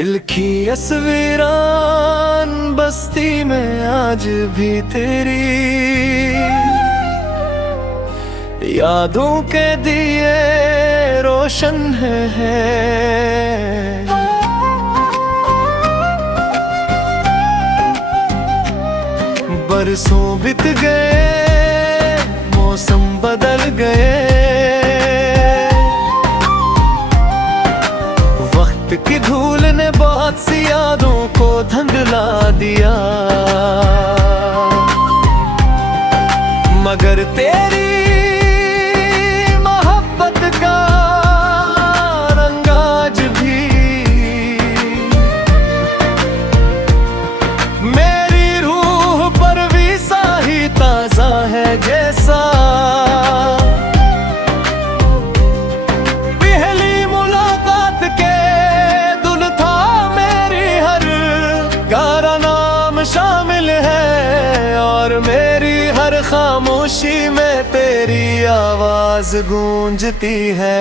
दिल की असवीरान बस्ती में आज भी तेरी यादों के दिए रोशन हैं। बरसों बीत गए, मौसम बदल गए, वक्त की धूल ने बहुत सी यादों को धुंधला दिया, मगर तेरी मोहब्बत का रंग आज भी मेरी रूह पर भी साही ताजा है जैसा पहली मुलाकात के दुल था मेरी, हर गारा नाम शामिल है और मेरी हर खामोशी में तेरी आवाज गूंजती है।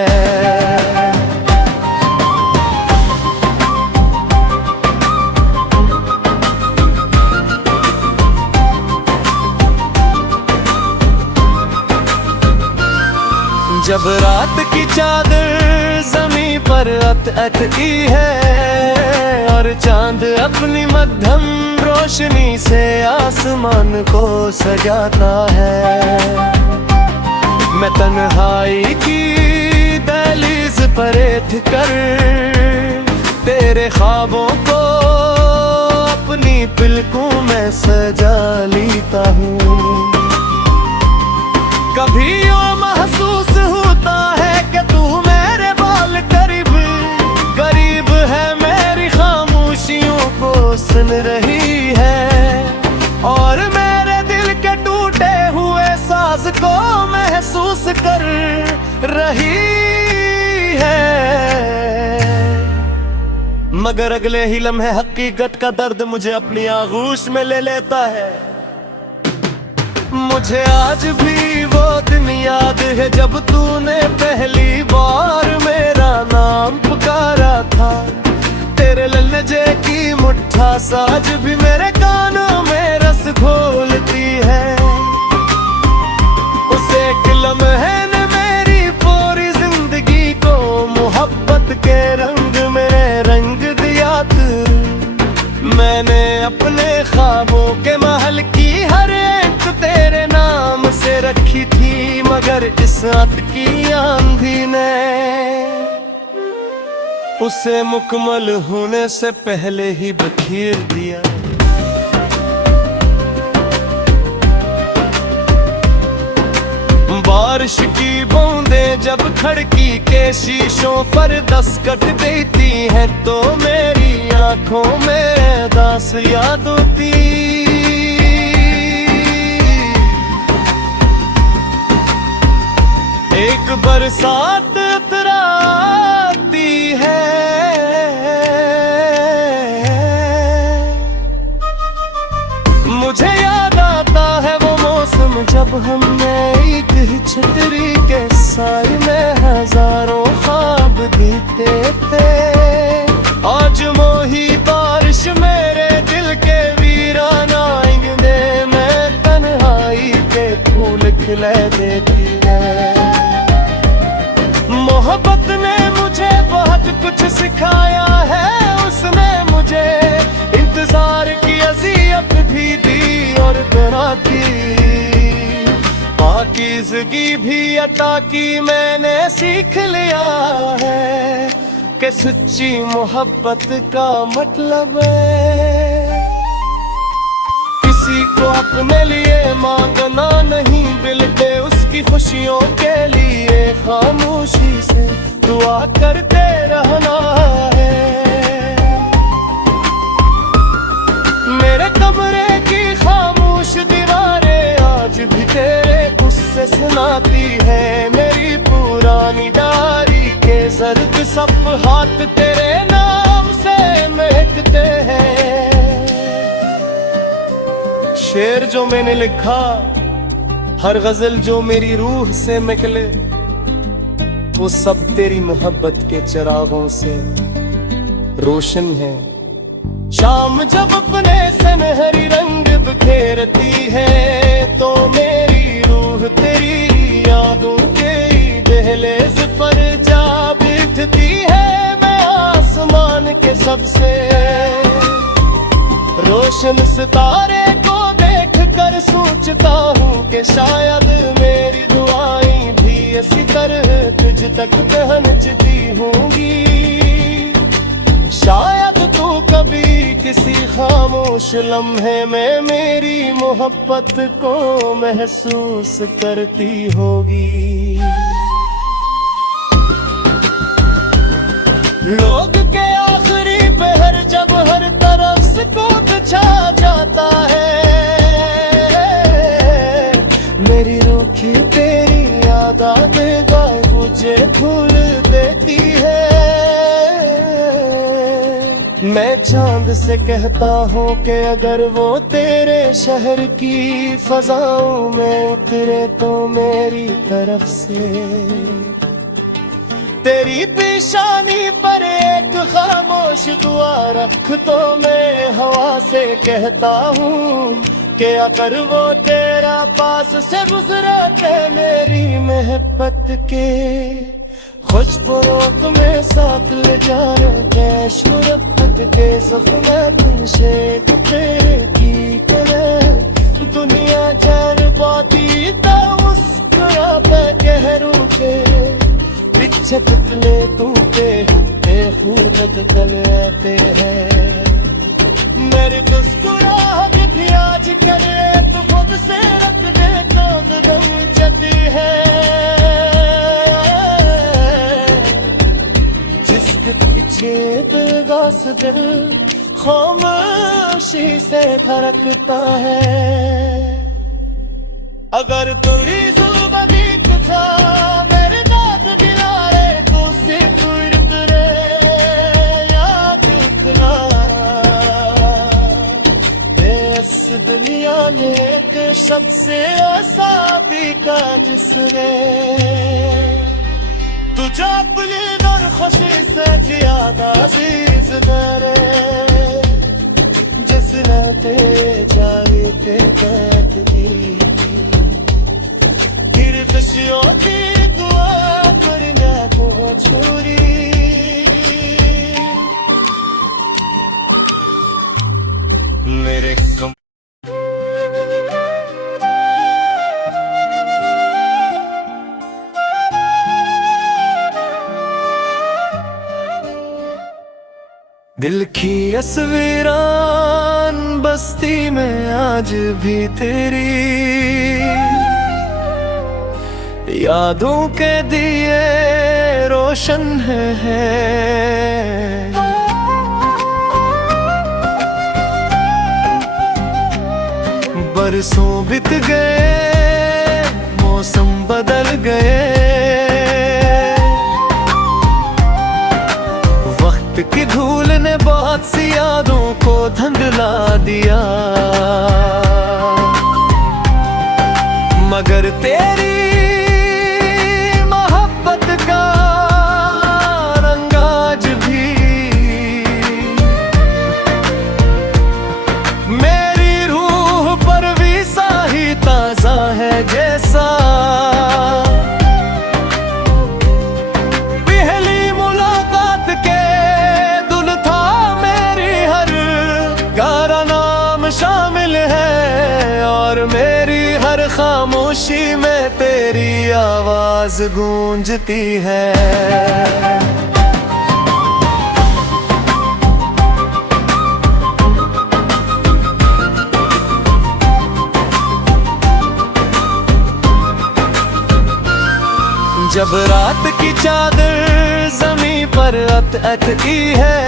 जब रात की चादर ज़मीं पर अतअती है और चांद अपनी मध्यम रोशनी से आसमान को सजाता है, मैं तन्हाई की दहलीज पर बैठ कर तेरे ख्वाबों को अपनी पलकों में सजा लेता हूँ। कभी यो महसूस होता है कि तू मेरे बाल करीब करीब है, मेरी खामोशियों को सुन रही है और मेरे दिल के टूटे हुए साज को महसूस कर रही है। मगर अगले ही लम्हे हकीकत का दर्द मुझे अपनी आगोश में ले लेता है। मुझे आज भी वो दिन याद है जब तूने पहली बार मेरा नाम पुकारा था। तेरे ललजे की मुट्ठा साज भी मेरे कानों में रस घोलती है। उस एक लम्हे ने मेरी पूरी जिंदगी को मोहब्बत के रंग में रंग दिया। मैंने अपने ख्वाबों के महल की हर एक तेरे नाम से रखी थी, मगर इस रात की आंधी ने उसे मुकम्मल होने से पहले ही बखेर दिया। बारिश की बूंदें जब खिड़की के शीशों पर दस्तक देती हैं तो मेरी आंखों में दास याद होती। एक बरसात उतराती है, मुझे याद आता है वो मौसम जब हमने एक छतरी के साए में हजारों ख्वाब बीते थे। आज मोही बारिश मेरे दिल के वीराना आएंगे में तन्हाई के फूल खिला देती है। मोहब्बत ने मुझे बहुत कुछ सिखाया है, उसने मुझे इंतजार की अज़ियत भी दी और डरा की पाकीज़गी भी अता की। मैंने सीख लिया है कि सच्ची मोहब्बत का मतलब है किसी को अपने लिए मांगना नहीं, बल्कि उसकी खुशियों के लिए खामोशी से दुआ करते रहना है। मेरे कमरे की खामोश दीवारें आज भी तेरे उससे सुनाती है। मेरी पुरानी डायरी के जर्द सफ़हात तेरे नाम से महकते हैं। शेर जो मैंने लिखा, हर गजल जो मेरी रूह से निकले, वो सब तेरी मोहब्बत के चिरागों से रोशन है। शाम जब अपने सुनहरी रंग बिखेरती है तो मेरी रूह तेरी यादों के दहलीज पर जा बैठती है। मैं आसमान के सबसे रोशन सितारे को देख कर सोचता हूँ कि शायद मेरी दुआएं भी इसी तरह तुझ तक पहुंचती होंगी। शायद तू कभी किसी खामोश लम्हे में मेरी मोहब्बत को महसूस करती होगी। लोग के आखिरी पहर जब हर तरफ सुकून छा जाता है, मेरी रूखी तेरी याद बेगार मुझे भूल देती है। मैं चांद से कहता हूँ कि अगर वो तेरे शहर की फजाओं में उतरे तो मेरी तरफ से तेरी पेशानी पर एक खामोश दुआ रख। तो मैं हवा से कहता हूँ कि अगर वो तेरा पास से गुजरते मेरी मोहब्बत के खुशबुरों में साथ ले जाए कैश मुरब्बत के ज़ख्म तुझसे तेरे की करे दुनिया जर पाती तो मुस्कुरा पे गहरू के पीछे तुतले तू पे खूबत तल आते हैं। मेरी मुस्कुराहट भी आज करे तो खुद से रख दे तो गम चती है। जिसके पीछे बेगास दिल खामोशी से धड़कता है। अगर तुरी सुबह भी कुछ मेरे दाद दिलारे तो सिर्फ उतरे याद रखना। इस दुनिया ने एक सबसे आसाबी का जिसने तुझे अपनी दर खुशी से ज्यादा अजीज करे, जिसने तेरे जारी पे बैठ दी फिर खुशियों की दुआ करने को छोड़ी। मेरे कम दिल की असवीरान बस्ती में आज भी तेरी यादों के दिए रोशन है। बरसों बीत गए मौसम बदल गए, वक्त की धूल ने बहुत सी यादों को धुंधला दिया। मगर तेरी मोहब्बत का रंग आज भी मेरी रूह पर भी साही ताजा है। जैसा पहली मुलाकात के दुल था मेरी हर गारा नाम शामिल है, और मेरी हर खामोशी में तेरी आवाज गूंजती है। जब रात की चादर जमीन पर अटकी है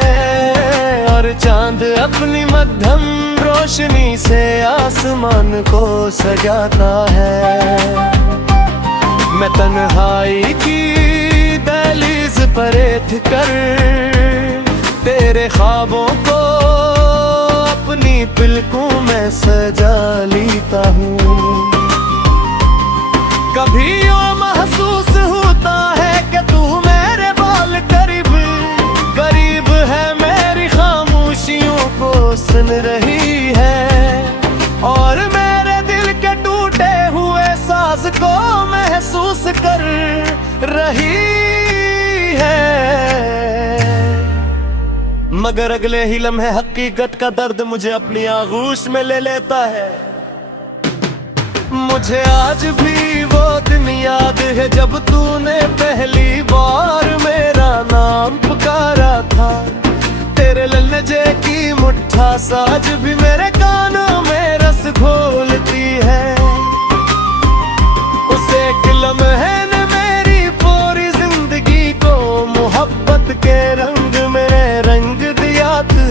और चांद अपनी मध्यम रोशनी से आसमान को सजाता है, मैं तन्हाई की दहलीज पर बैठ कर तेरे ख्वाबों को अपनी पलकों में सजा लेता हूँ। कभी यूं महसूस होता है कि तू मेरे बाल करीब करीब है मेरे रही है, मगर अगले ही लम्हे हकीकत का दर्द मुझे अपनी आगोश में ले लेता है। मुझे आज भी वो दिन याद है जब तूने पहली बार मेरा नाम पुकारा था। तेरे ललजे की मुट्ठा साज भी मेरे कानों में रस घोलती है। उस एक लम्हे ने मेरी पूरी जिंदगी को मोहब्बत के रंग में रंग दिया तू।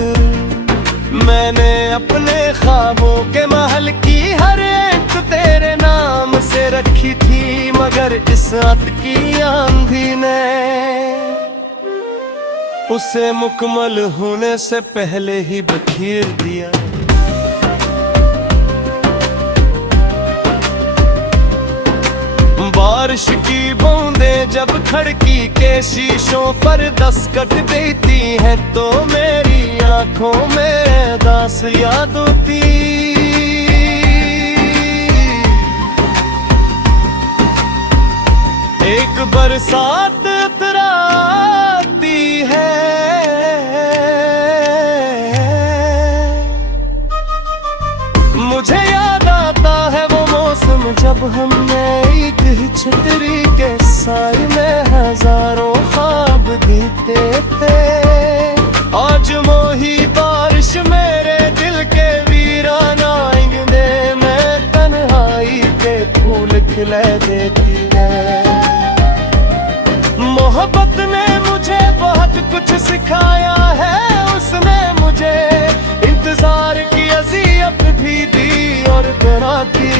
मैंने अपने ख्वाबों के महल की हर एक तेरे नाम से रखी थी, मगर इस रात की आंधी ने उसे मुकम्मल होने से पहले ही बखेर दिया। बारिश की बूंदें जब खिड़की के शीशों पर दस्तक देती हैं तो मेरी आंखों में दास याद होती। एक बरसात उतराती है, मुझे याद आता है वो मौसम जब हमने एक ही छतरी के साए में हजारों ख्वाब बीते थे। आज मोही बारिश मेरे दिल के वीराना आएंगे में तन्हाई के फूल खिला देती है। मोहब्बत ने मुझे बहुत कुछ सिखाया है, उसने मुझे इंतजार की अज़ियत भी दी और बिना की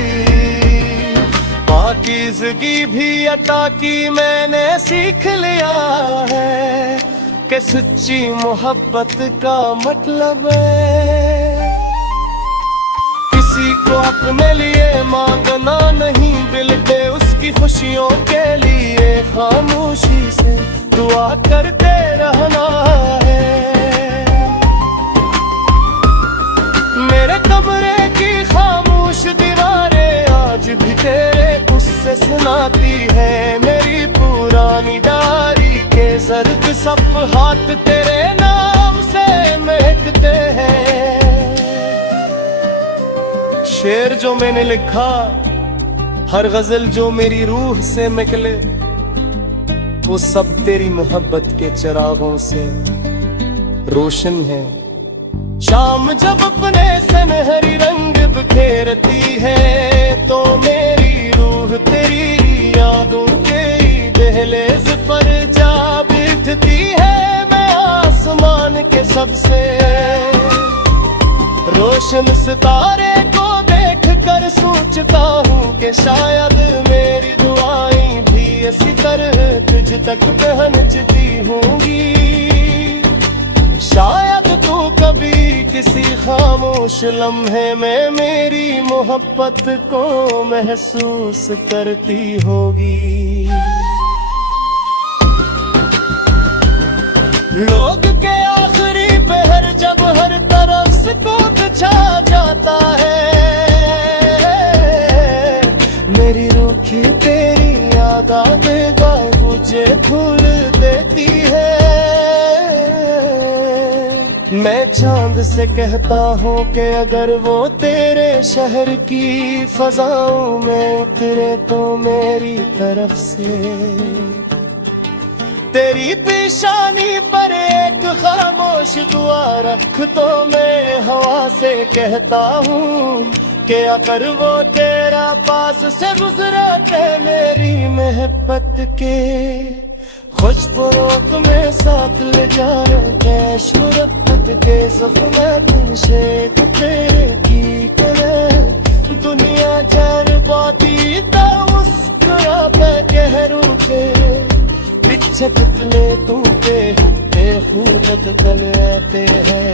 पाकीज़गी भी अता की। मैंने सीख लिया है कि सच्ची मोहब्बत का मतलब है किसी को अपने लिए मांगना नहीं, बल्कि उसकी खुशियों के लिए खामोशी से दुआ करते रहना है। मेरे कमरे की खामोश दीवारें आज भी तेरे उससे सुनाती है। मेरी पुरानी डायरी के जर्द सफ़हात तेरे नाम से महकते हैं। शेर जो मैंने लिखा, हर गजल जो मेरी रूह से निकले, वो सब तेरी मोहब्बत के चिरागों से रोशन है। शाम जब अपने सुनहरी रंग बिखेरती है तो मेरी रूह तेरी यादों के दहलीज पर जा बैठती है। मैं आसमान के सबसे रोशन सितारे को देख कर सोचता हूँ कि शायद मेरी दुआएं भी इसी तरह तुझ तक पहुंचती होंगी। शायद तू कभी किसी खामोश लम्हे में मेरी मोहब्बत को महसूस करती होगी। लोग के आखिरी पहर जब हर तरफ सुकून छा जाता है, मेरी रूखी तेरी याद आवेगा मुझे भूल देती है। मैं चांद से कहता हूँ कि अगर वो तेरे शहर की फजाओं में उतरे तो मेरी तरफ से तेरी पेशानी पर एक खामोश दुआ रख। तो मैं हवा से कहता हूँ कि अगर वो तेरा पास से गुजरते मेरी मोहब्बत के खुश फरोख में साथ ले जाए कैश मुरब्बत के ज़ख्म तुझसे तेरे की करे दुनिया जर पाती तो मुस्कुरा पे कहरों के पिछले तू पे खूबत तल रहते हैं।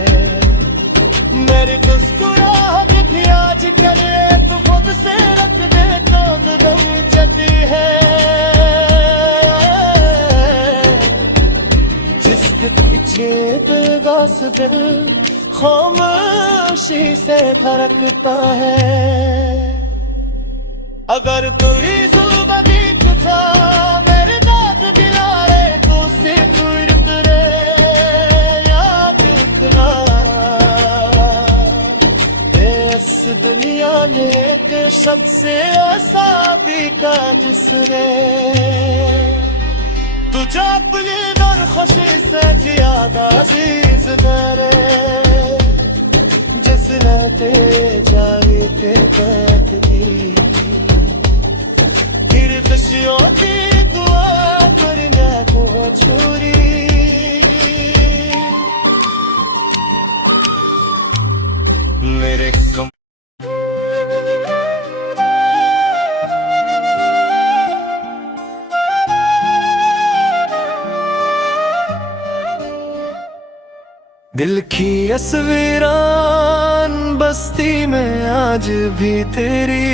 मेरी मुस्कुराहट भी आज करे तो खुद से रख दे तो दम चती है। जिसके पीछे बेगास दिल खामोशी से धड़कता है। अगर तू ही सुबह था मेरे दाद दुनिया ने एक सबसे आसादी का जिसने तुझे अपनी दर खुशी से ज्यादा अजीज करे, जिसने तेरे जागे के बैठ दी फिर खुशियों की दुआ करने को छोड़ी। मेरे कम दिल की असवीरान बस्ती में आज भी तेरी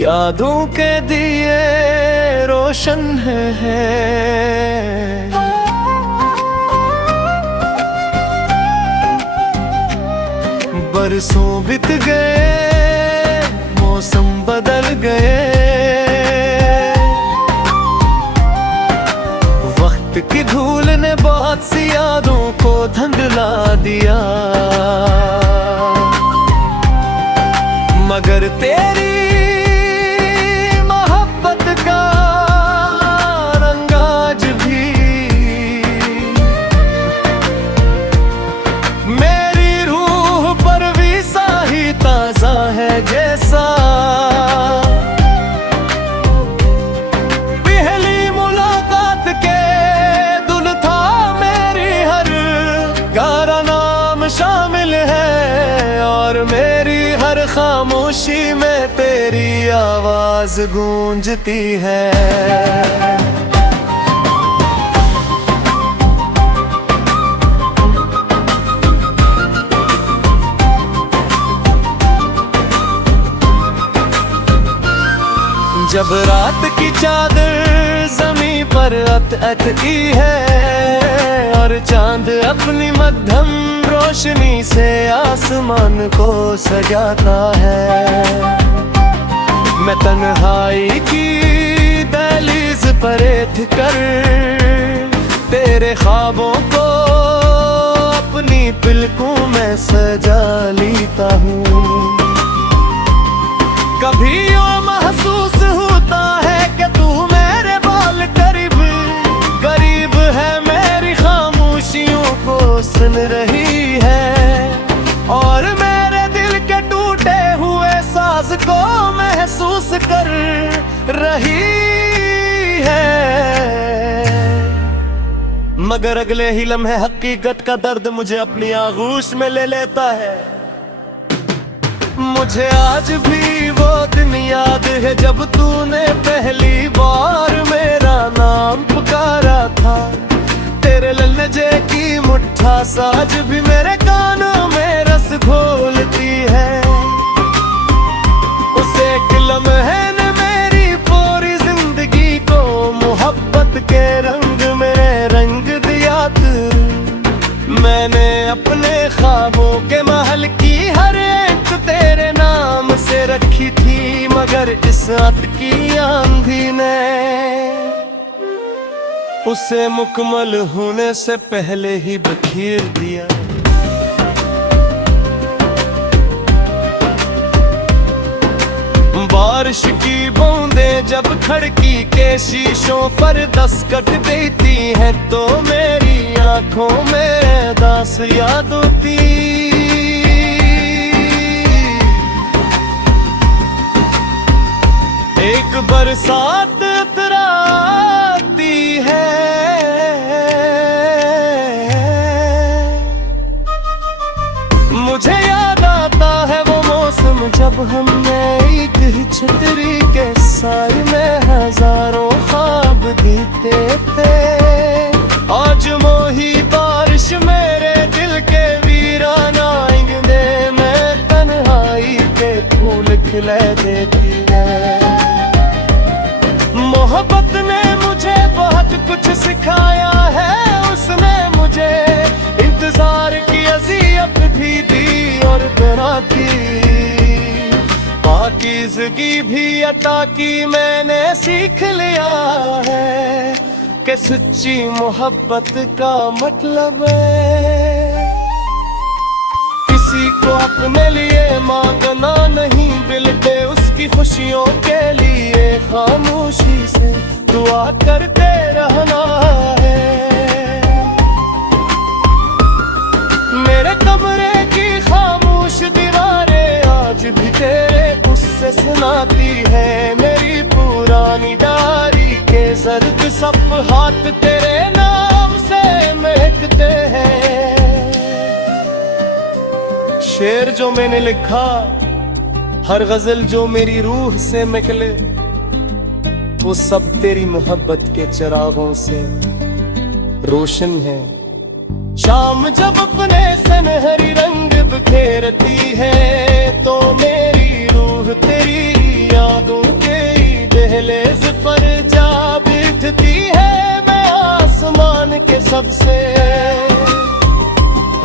यादों के दिए रोशन है। बरसों बीत गए, मौसम बदल गए, वक्त की धूल ने बहुत सी यादों को धुंधला दिया, मगर तेरी मोहब्बत का रंग आज भी मेरी रूह पर भी साही ताजा है जैसा पहली मुलाकात के दिन था। मेरी हर गारा नाम शामिल है और मेरी हर खामोशी में तेरी आवाज गूंजती है। जब रात की चादर ज़मीं पर अटकी है और चांद अपनी मध्यम रोशनी से आसमान को सजाता है, मैं तन्हाई की दहलीज पर बैठ कर तेरे ख्वाबों को अपनी पलकों में सजा लेता हूँ। कभी यूं महसूस होता है कि तू मेरे बाल करीब करीब है, मेरी खामोशियों को सुन रही है और मेरे दिल के टूटे हुए साज को महसूस कर रही है। मगर अगले ही लम्हे हकीकत का दर्द मुझे अपनी आगोश में ले लेता है। मुझे आज भी वो दिन याद है जब तूने पहली बार मेरा नाम पुकारा था। तेरे ललजे की मुट्ठा साज भी मेरे कानों में रस घोलती है। उस एक लम्हे ने मेरी पूरी जिंदगी को मोहब्बत के रंग में रंग दिया तू। मैंने अपने ख्वाबों के महल की हर एक तेरे नाम से रखी थी, मगर इस रात की आंधी ने उसे मुकम्मल होने से पहले ही बखेर दिया। बारिश की बूंदें जब खिड़की के शीशों पर दस्तक देती हैं तो मेरी आंखों में दास याद होती। एक बरसात उतराती है, मुझे याद आता है वो मौसम जब हमने एक ही छतरी के साए में हजारों ख्वाब बीते थे। आज मोही बारिश मेरे दिल के वीराना आएंगे में तन्हाई के फूल खिले देती है। मोहब्बत ने मुझे बहुत कुछ सिखाया है, उसने मुझे इंतजार की अज़ियत भी दी और तरह की पाकीज़गी भी अता की। मैंने सीख लिया है कि सच्ची मोहब्बत का मतलब है किसी को अपने लिए मांगना नहीं, बिलते उसकी खुशियों के लिए खामोशी से दुआ करते रहना है। मेरे कमरे की खामोश दीवारें आज भी तेरे गुस्से सुनाती है, मेरी पुरानी डायरी के जर्द सफ़हात तेरे नाम से महकते हैं। शेर जो मैंने लिखा, हर गजल जो मेरी रूह से निकले, वो सब तेरी मोहब्बत के चिरागों से रोशन है। शाम जब अपने सनहरी रंग बिखेरती है, तो मेरी रूह तेरी यादों के दहलीज पर जा बैठती है। मैं आसमान के सबसे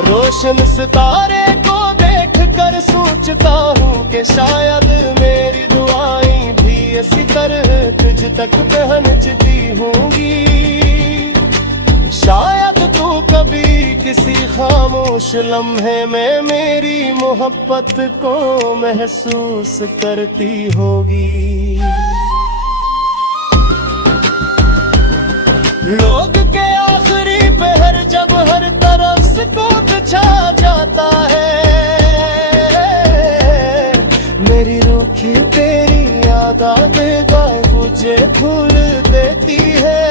रोशन सितारे को देख कर सोचता हूँ कि शायद मेरी दुआएं भी इसी तरह तुझ तक पहुँचती होंगी। शायद तू कभी किसी खामोश लम्हे में मेरी मोहब्बत को महसूस करती होगी। लोग के आखिरी पहर जब हर तरफ सुकून छा जाता है, मेरी रूखी तेरी याद बेगार मुझे भूल देती है।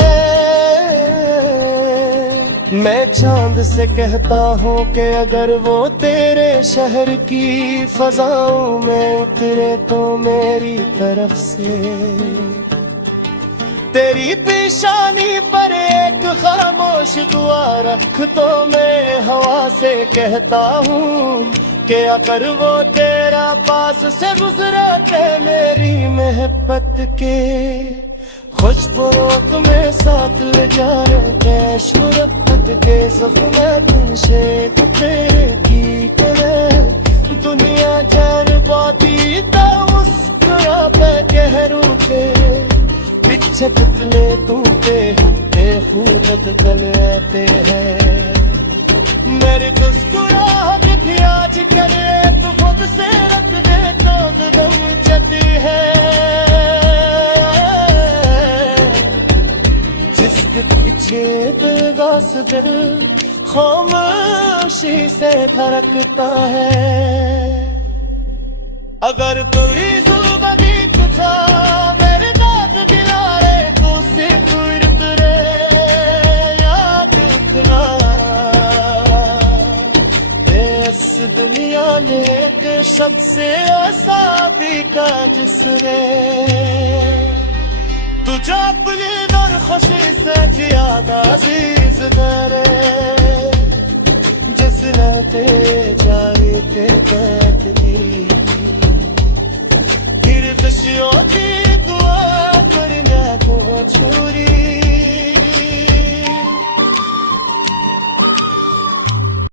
मैं चांद से कहता हूँ कि अगर वो तेरे शहर की फजाओं में उतरे तो मेरी तरफ से तेरी पेशानी पर एक खामोश दुआ रख। तो मैं हवा से कहता हूँ कि अगर वो तेरा पास से गुजरते मेरी मोहब्बत के खुशबू में साथ ले जाए, कैश मुरब्बत के ज़ख्म से की करे दुनिया जर बाती तो मुस्कुरा पे गहरू के पीछे कितने तू पे खूरत तलते हैं। मेरी मुस्कुराहट भी आज करे तू खुद से रख दे तो दम चती है। जिसके पीछे बेगास दिल खामोशी से धड़कता है। अगर तू ही सुबह भी कुछ मेरे दाद दिलाए तो सिर्फ रे याद रखना, इस दुनिया ने एक सबसे आसादी का जिसरे तुझे अपनी दर खुशी से ज्यादा अजीज करे, जिसने तेरे